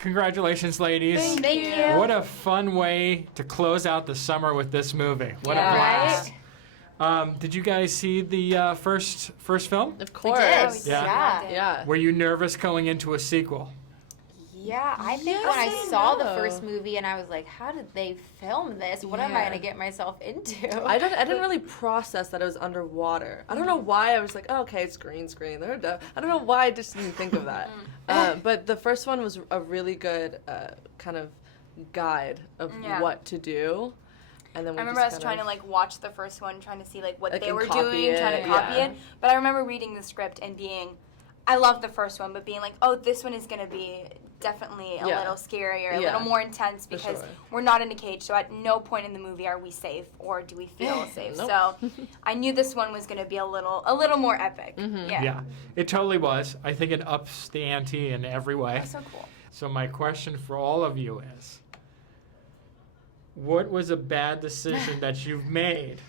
Congratulations, ladies. Thank you. What a fun way to close out the summer with this movie. What a Right? blast. Did you guys see the first film? Of course. Yeah. Were you nervous going into a sequel? Yeah, I think when I saw the first movie and I was like, how did they film this? What am I going to get myself into? I didn't really process that it was underwater. I don't know why I was like, oh, okay, it's green screen. I don't know why I just didn't think of that. But the first one was a really good kind of guide of what to do. And then I remember us trying to like watch the first one, trying to see like what they were doing, trying to copy it. But I remember reading the script and being, I loved the first one, but being like, oh, this one is going to be definitely a little scarier, a little more intense because we're not in a cage. So at no point in the movie are we safe or do we feel safe. So I knew this one was going to be a little more epic. Yeah, it totally was. I think it ups the ante in every way. That's so cool. So my question for all of you is, what was a bad decision that you've made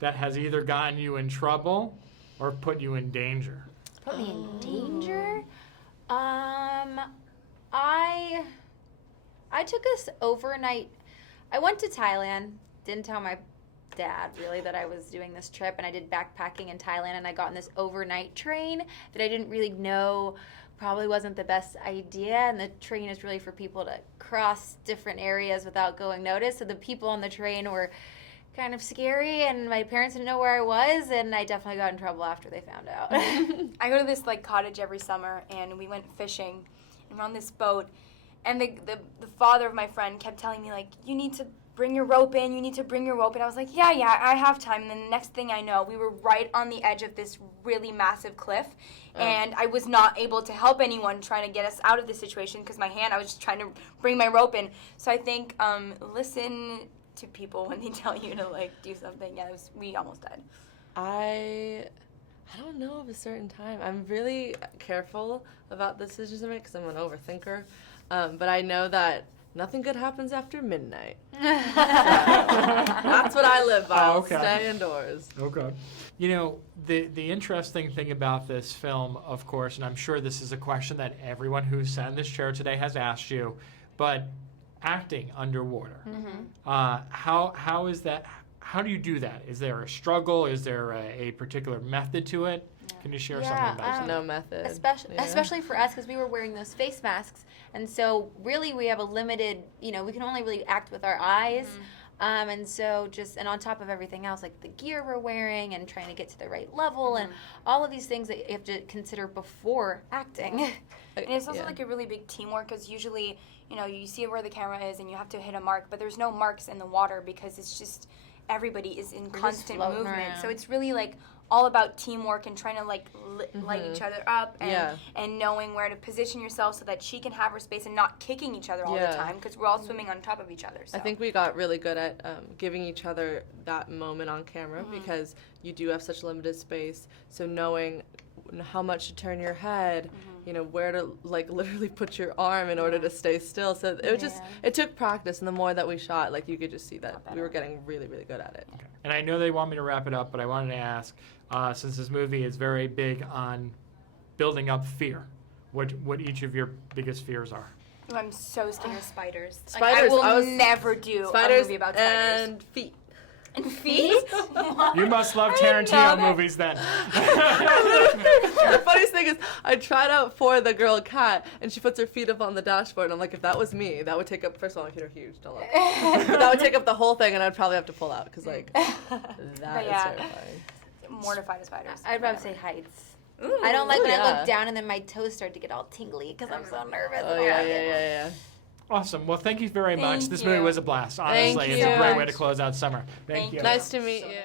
that has either gotten you in trouble or put you in danger? Put me in danger? I took us overnight. I went to Thailand. Didn't tell my dad really that I was doing this trip, and I did backpacking in Thailand, and I got in this overnight train that I didn't really know probably wasn't the best idea, and the train is really for people to cross different areas without going noticed. So the people on the train were kind of scary, and my parents didn't know where I was, and I definitely got in trouble after they found out. I go to this like cottage every summer, and we went fishing, and we're on this boat, and the father of my friend kept telling me like, you need to bring your rope in, you need to bring your rope in. I was like, yeah, I have time. And then the next thing I know, we were right on the edge of this really massive cliff, and I was not able to help anyone trying to get us out of this situation because I was just trying to bring my rope in. So I think listen to people when they tell you to like do something. Yeah, we almost died. I don't know of a certain time. I'm really careful about the decisions I make because I'm an overthinker. But I know that nothing good happens after midnight. That's what I live by. Okay. Stay indoors. Okay. You know, the interesting thing about this film, of course, and I'm sure this is a question that everyone who's sat in this chair today has asked you, but acting underwater. How is that? How do you do that? Is there a struggle? Is there a particular method to it? Can you share something about that? No method. Especially for us, because we were wearing those face masks, and so really we have a limited, we can only really act with our eyes. And so and on top of everything else, like the gear we're wearing and trying to get to the right level and all of these things that you have to consider before acting. And it's also like a really big teamwork because usually, you see where the camera is and you have to hit a mark, but there's no marks in the water because it's just everybody is in constant movement. Around. So it's really like all about teamwork and trying to like light each other up and knowing where to position yourself so that she can have her space and not kicking each other all the time because we're all swimming on top of each other. So. I think we got really good at giving each other that moment on camera because you do have such limited space. So knowing how much to turn your head, where to like literally put your arm in order to stay still. So it was it took practice, and the more that we shot, like you could just see that we were getting really, really good at it. Okay. And I know they want me to wrap it up, but I wanted to ask, since this movie is very big on building up fear, what each of your biggest fears are. Oh, I'm so scared of spiders. Spiders. Like, I will never do a movie about spiders. And feet. And feet? You must love Tarantino movies then. The funniest thing is, I tried out for the girl cat, and she puts her feet up on the dashboard, and I'm like, if that was me, that would take up, first of all, my feet are huge, don't look. That would take up the whole thing, and I'd probably have to pull out, because, that is terrifying. Mortified of spiders. I'd rather say heights. Ooh. I don't like when I look down and then my toes start to get all tingly because I'm so nervous. Oh, yeah. Awesome. Well, thank you very much. Thank This you. movie was a blast. Honestly, Thank it's a you. great way to close out summer. Thank you. Nice to meet you.